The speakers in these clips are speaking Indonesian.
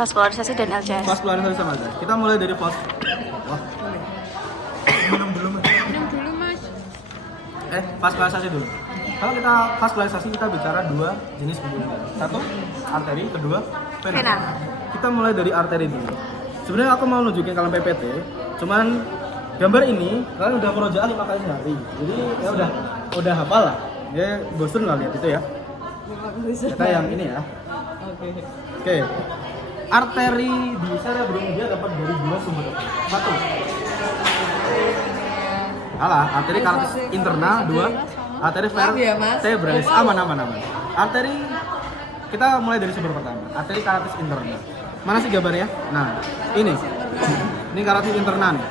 Vaskularisasi dan LCS. Vaskularisasi sama LCS. Kita mulai dari wah. Minum dulu mas. Vaskularisasi dulu. Kalau kita vaskularisasi kita bicara dua jenis pembuluh darah. Satu arteri, kedua vena. Kita mulai dari arteri dulu. Sebenarnya aku mau nunjukin kalian PPT, cuman gambar ini kalian udah merojaah 5 kali sehari. Jadi ya udah hafal lah. Ya bosan lah lihat itu ya. Kita yang ini ya. Oke. Arteri di cerebrum dia dapat dari dua sumber. Satu. Arteri caratis interna, dua. Arteri vertebralis. Aman. Arteri kita mulai dari sumber pertama. Arteri caratis interna. Mana sih gambarnya? Nah, ini. Ini caratis interna nih.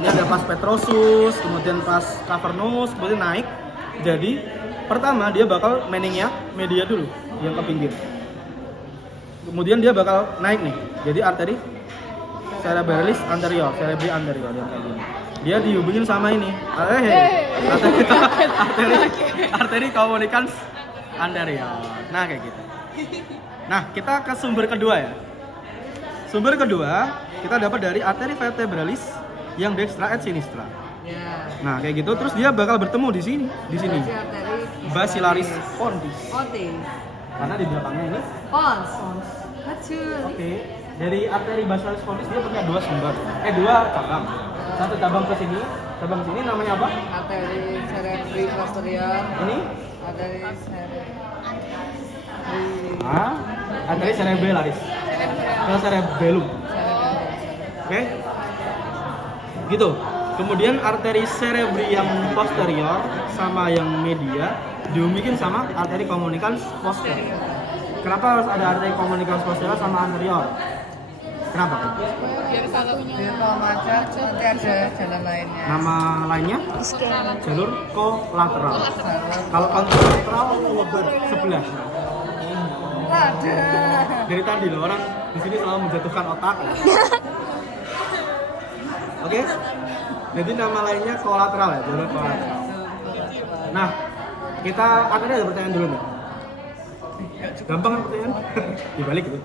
Ini ada pas petrosus, kemudian pas cavernous, kemudian naik. Jadi pertama dia bakal meningia media dulu yang ke pinggir. Kemudian dia bakal naik nih. Jadi arteri cerebralis anterior, cerebri anterior yang kayak gini. Dia dihubungin sama ini. Arteri communicans anterior. Nah, kayak gitu. Nah, kita ke sumber kedua ya. Sumber kedua kita dapat dari arteri vertebralis yang dextra et sinistra. Nah, kayak gitu terus dia bakal bertemu di sini. Basilaris pons. Karena di belakangnya ini pons. Oke. Dari arteri basilaris pons dia punya dua sumber. Dua cabang. Satu cabang ke sini namanya apa? Arteri cerebri posterior. Ini Arteri arteri cerebellaris. Cerebellum. Oke. Gitu. Kemudian arteri cerebri yang posterior sama yang media dihubungin sama arteri communicans posterior. Kenapa harus ada arteri communicans posterior sama anterior? Kenapa? Biar kalau macet nanti ada jalan lainnya. Nama lainnya? Jalur kolateral. Kalau kolateral sebelah. Ada. Dari tadi loh orang di sini selalu menjatuhkan otak. Oke? Jadi nama lainnya kolateral ya, jalur kolateral. Nah, kita akhirnya ada pertanyaan dulu nih. Gampang kan pertanyaan? Dibalik gitu.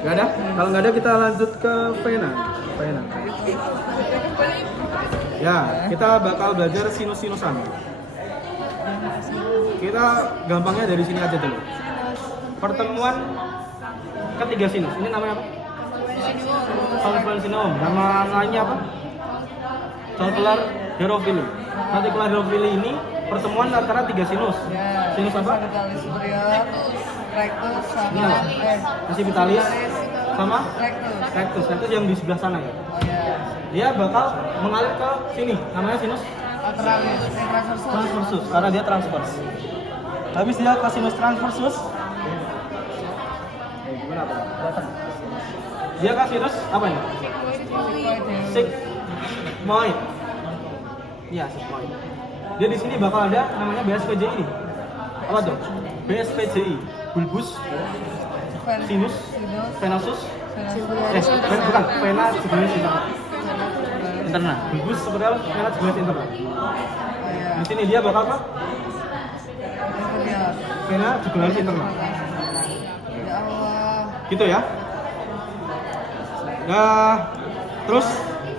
Gak ada? Kalau nggak ada kita lanjut ke vena. Ya, kita bakal belajar sinus-sinusan. Kita gampangnya dari sini aja dulu. Pertemuan ketiga sinus. Ini namanya apa? Convolusinum. Nama lainnya apa? Reticular hierophili. Reticular hierophili ini pertemuan antara tiga sinus. Sinus apa? Rectus sama Accipitalis sama rectus yang di sebelah sana ya. Dia bakal mengalir ke sini. Namanya sinus transversus karena dia transvers. Habis dia ke sinus transversus. Gimana apa? Dia ke sinus apa nih? Sigmoid. Iya, sigmoid. Dia di sini bakal ada namanya BSPJI ini. Apa tuh? BSPJI. Bulbus, sinus, venosus, bukan, vena jugulis interna. Bulbus sebenarnya vena jugulis interna. Di sini dia bakal apa? Vena jugulis interna. Gitu ya. Nah, terus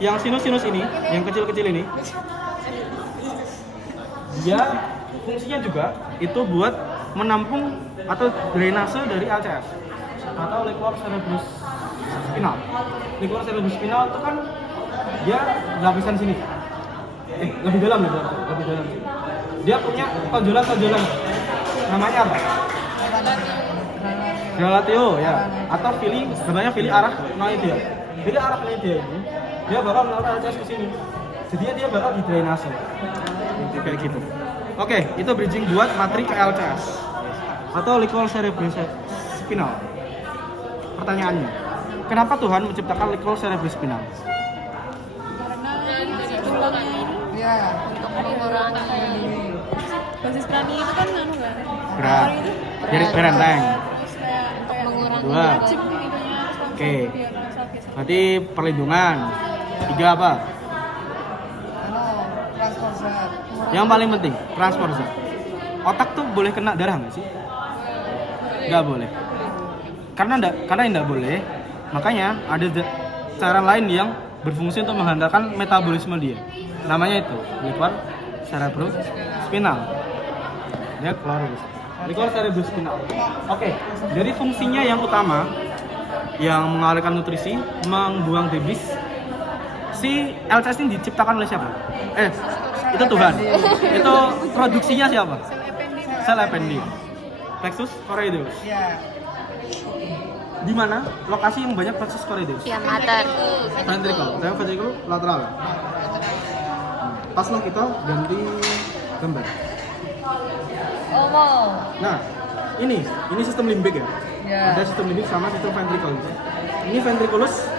yang sinus-sinus ini, yang kecil-kecil ini, dia fungsinya juga itu buat menampung atau drainase dari LCS atau liquor cerebrus spinal. Liquor cerebrus spinal itu kan dia lapisan sini. Lebih dalam. Dia punya tonjolan. Namanya apa? Gralatio ya. Atau fili, sebenarnya fili arah noidea. Fili arah noidea ini dia bakal menaruh LCS ke sini. Jadinya dia bakal di drainase. Kayak gitu. Oke, itu bridging buat materi ke LCS atau liquor cerebrus spinal. Pertanyaannya, kenapa Tuhan menciptakan liquor cerebrus spinal? Karena tulangnya ini untuk mengurangi basis prani itu kan berat. Jadi berenteng. Untuk mengurangi Dua. Oke. Berarti perlindungan. Tiga apa? Yang paling penting, transport zat. Otak tuh boleh kena darah nggak sih? Nggak boleh. karena enggak boleh, makanya ada cara lain yang berfungsi untuk menghantarkan metabolisme dia. Namanya itu liquor cerebrospinal. Dia keluar liquor cerebrospinal. Oke, jadi fungsinya yang utama yang mengalirkan nutrisi, membuang debris. Si LCS ini diciptakan oleh siapa? Itu Tuhan. Itu produksinya siapa? Sel ependil. Plexus choroideus. Ya. Di mana lokasi yang banyak plexus choroideus? Yang mater. Ventricle lateral. Paslah kita ganti gambar. Oh mau. Nah, ini sistem limbik ya. Ya. Ada sistem limbik sama sistem ventricle. Ini ventriculus.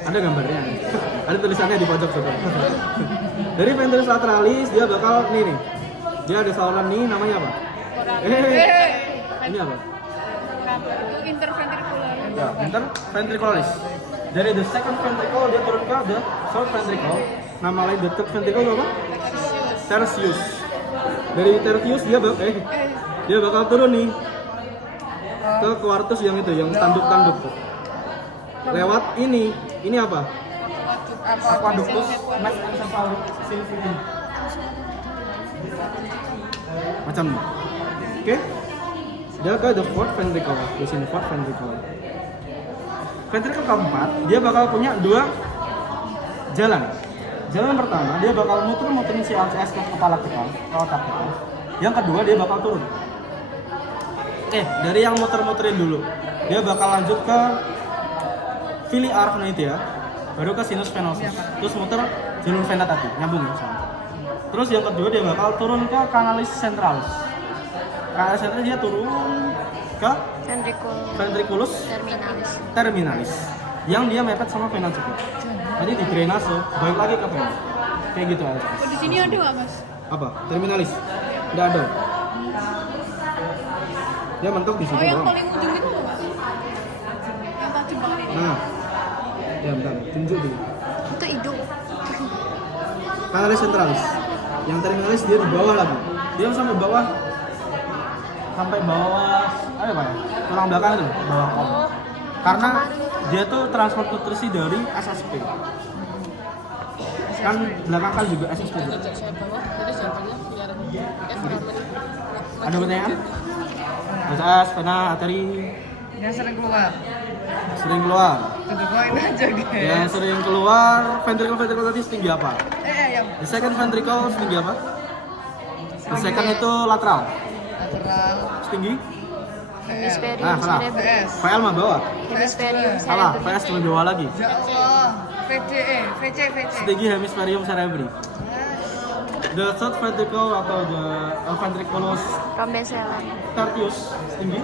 Ada gambarnya. Ada tulisannya di pojok coba. Dari ventriculus lateralis dia bakal nih. Dia ada saluran nih namanya apa? Ini apa? Interventricular. Ya, interventricularis. Dari the second ventricle dia turun ke the third ventricle. Nama lain the third ventricle apa? Tertius. Dari tertius dia bakal turun nih ke quartus yang itu, yang tanduk-tanduk tuh. Lewat ini apa? Aqueductus mesencephalocylindric. Macam ini. Oke? Dia ke the fourth ventricle, di sini fourth ventricle. Ventricle keempat, dia bakal punya dua jalan. Jalan pertama, dia bakal muter-muterin si LCS ke kepala kita, ke otak kita. Yang kedua, dia bakal turun. Dari yang muter-muterin dulu, dia bakal lanjut ke villi arachnoidea, baru ke sinus venosus, terus muter jalur vena tadi, nyambung ya sama. Terus yang kedua dia bakal turun ke canalis centralis. Canalis centralis dia turun ke ventriculus terminalis, yang dia mepet sama vena juga. Nanti di drainase, balik lagi ke vena. Kayak gitu aja. Di sini ada nggak, Mas? Apa? Terminalis? Nggak ada. Dia mentok di sini Oh, yang doang. paling ujung itu apa? Yang tajam banget ini. Nah, ya bentar, tunjuk dulu. Itu hidung. Canalis centralis. Yang terminalis dia di bawah lagi. Dia sampai bawah, apa ya? Tulang belakang itu, bawah kom. Karena dia tuh transport nutrisi dari SSP. Kan belakang kan juga SSP juga. Ada pertanyaan? SSS, vena, arteri Yang sering keluar. sering keluar. Kedengerin aja guys. Yang sering keluar ventricle tadi setinggi apa? Yang The second ventricle setinggi apa? The second itu lateral. lateral. Setinggi? Hemisferium salah. cerebrum. VS. VL mah bawah. Hemisferium Salah, cerebrum. VS lebih bawah lagi. Ya Allah. VC. Setinggi hemisferium cerebri. The third ventricle atau the ventriculus Rhombocelam. tertius setinggi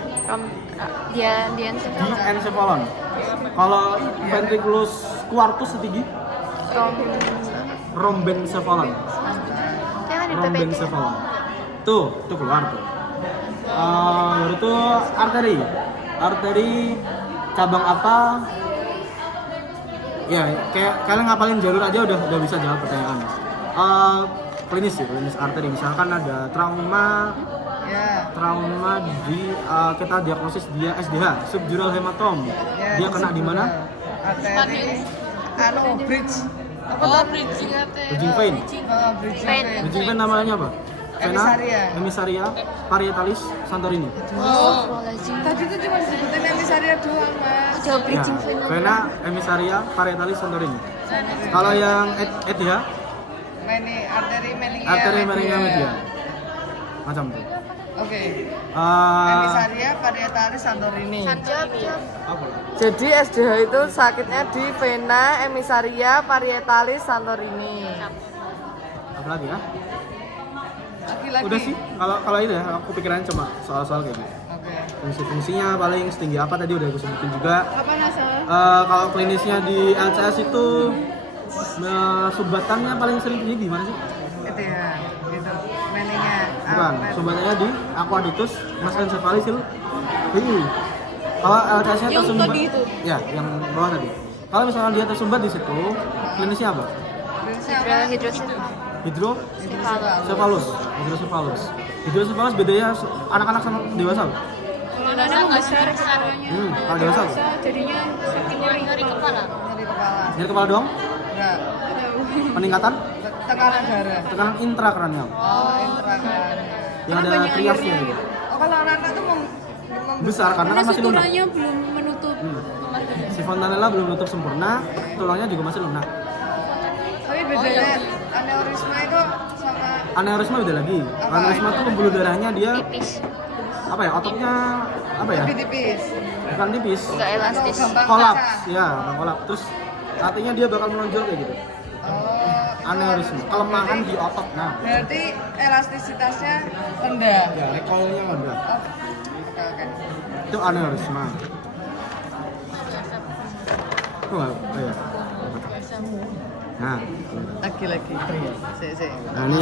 Dia di encephalon. Kalau ventriculus quartus setinggi rhombencephalon. Jangan di PPT. Rhombencephalon. Tuh keluar tuh. Baru itu arteri. Arteri cabang apa? Ya, kayak kalian ngapalin jalur aja udah bisa jawab pertanyaan. Klinis arteri, misalkan ada trauma di kita diagnosis dia SDH, subdural hematom. Dia kena di mana? Arteri. Bridge. Bridging vein. Bridging vein namanya apa? Vena emisaria parietalis Santorini. Tadi itu cuma disebutin emisaria doang, Mas. Jauh bridging vein. Vena emisaria parietalis Santorini. Kalau yang ETH arteri meningia media. Macam tuh. Oke. Emisaria parietalis Santorini. Apa? Jadi SDH itu sakitnya di vena emisaria parietalis Santorini. Apa lagi ya? Lagi-lagi. Udah sih. Kalau itu ya, aku pikirannya cuma soal-soal kayak gitu. Oke. Fungsi-fungsinya paling setinggi apa tadi udah aku sebutin juga. Apa nasal? Kalau klinisnya di LCS itu sumbatannya paling sering terjadi di mana sih? Itu ya, gitu. Meningia. Bukan, sumbatannya di aqueductus mesencephalisil. Kalau LCS-nya Yang tersumbat, tadi itu? ya, yang bawah tadi. Kalau misalkan dia tersumbat di situ, klinisnya apa? Hidrocephalus. Hidrocephalus. Hidrocephalus bedanya anak-anak sama dewasa. Karena membesar kepalanya. Kalau dewasa apa? Jadinya semakin nyeri kepala. Nyeri kepala. Nyeri kepala doang? Enggak. Peningkatan Tekanan darah. tekanan intrakranial Oh, intrakan. yang ada triasnya gitu. Oh, kalau anak-anak tuh Besar karena kan masih lunak. suturanya belum menutup. Si fontanella belum nutup sempurna, tulangnya juga masih lunak. Tapi bedanya aneurisma itu sama Aneurisma beda lagi. Aneurisma itu pembuluh darahnya dia Tipis. apa ya? Ototnya apa ya? lebih tipis. Bukan tipis. Enggak elastis. Gampang Kolaps, pecah. ya, bang kolaps. Terus artinya dia bakal menonjol kayak gitu. Oh, Aneurisma, kelemahan di otot. Nah, berarti elastisitasnya rendah. ya recoilnya rendah. Oh, oke oke. Itu aneurisma. Itu nggak? Oh, ya. Nah, Lagi-lagi. Si. nah ini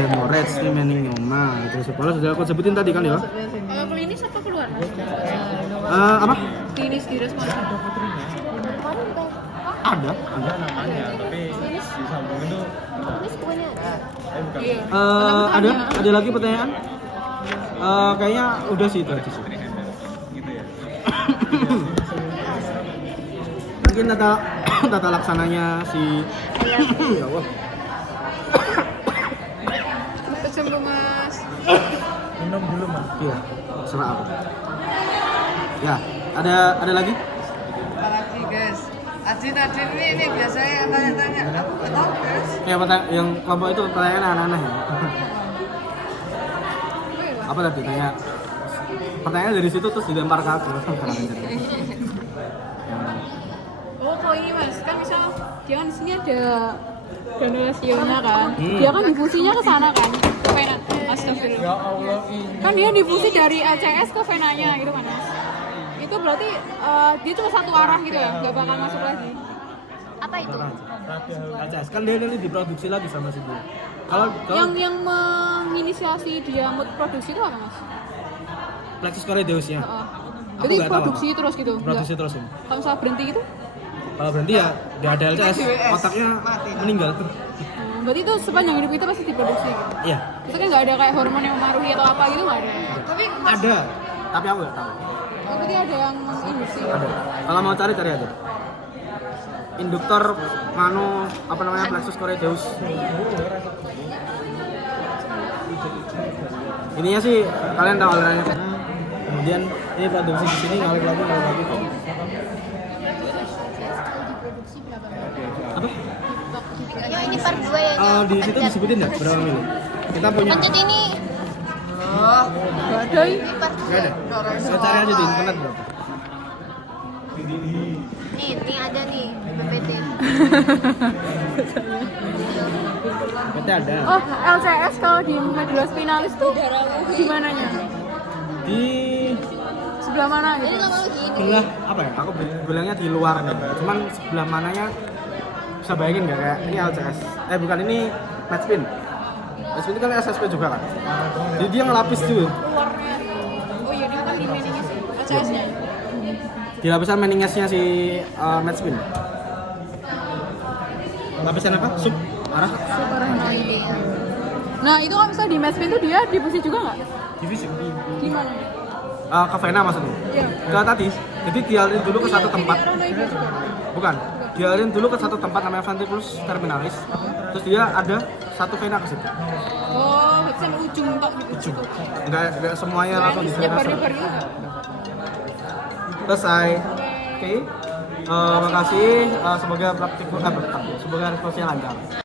hemorrhage, ini meningioma. Terus sudah aku sebutin tadi kan ya. Kalau klinis apa keluar? Apa? Klinis di resma. Ada. Ada lagi pertanyaan? Kayaknya udah sih itu aja sih. Mungkin tata laksananya si ya Allah. Pesen lu mas. Minum dulu mas. Iya. Serah apa? Ya, ada lagi? Apalagi guys. Adin ini biasanya yang tanya-tanya. Aku nggak tahu guys. Ya, yang kelompok itu pertanyaan aneh-aneh ya. Apa tadi tanya? Pertanyaan dari situ terus dilempar ke aku. Oh kalau ini mas, kan misal dia kan di sini ada granulasionya kan, dia kan difusinya ke sana kan, ke vena. Astagfirullah. Ya Allah Kan dia difusi dari LCS ke venanya gitu kan mas. Itu berarti dia cuma satu arah gitu ya, nggak bakal masuk lagi. Apa itu? LCS kan dia ini diproduksi lagi sama si dia. Kalau Yang menginisiasi dia mood produksi itu apa mas? plexus coreoideusnya. Jadi nggak tahu produksi apa. terus gitu? Produksi Nggak? terus ini. Kalau misalnya berhenti gitu? Kalau berhenti ya dia ada LCS, otaknya meninggal. Berarti itu sepanjang hidup kita pasti diproduksi gitu? Iya, Itu kan nggak ada kayak hormon yang mempengaruhi atau apa gitu nggak ada? Tapi ada. Tapi aku nggak tahu. Oh, berarti ada yang menginduksi? Ada. Kalau mau cari aja. Induktor mano apa namanya plexus coreoideus. Ininya sih kalian tahu alirannya. Kemudian ini produksi di sini ngalir lagi. Apa? Ya ini part 2 ya. Di situ disebutin nggak berapa mili? Kita punya. Pencet ini. oh, Nggak ada ya? Ini part Nggak ada. Saya cari aja di internet berapa. Nih ada nih PPT. Berarti ada. Oh, LCS kalau di medula spinalis tuh di mananya? Di Sebelah mana Ini gitu? lama gini. sebelah apa ya? Aku bilangnya di luar nih. Cuman sebelah mananya bisa bayangin nggak kayak ini LCS? Bukan ini matchpin. Matchpin itu kan SSP juga kan. Jadi dia ngelapis tuh. Luarnya. Oh iya, dia kan di meninges ya? LCS-nya? Di lapisan meningesnya si matchpin. Lapisan apa? Sub arah Nah, itu kan misalnya di matchpin tuh dia difusi juga nggak? divisi. Di mana? Ke vena maksudnya. Iya. Ke tadi. Jadi dialirin dulu ke satu tempat. Di arah itu juga. Bukan. Dialirin dulu ke satu tempat namanya ventriculus terminalis. Terus dia ada satu vena ke situ. Oh, berarti sampai ujung tok gitu. Enggak semuanya langsung di vena. Nyebar-nyebar gitu nggak? Selesai. Oke. Makasih. Semoga semoga responsnya lancar.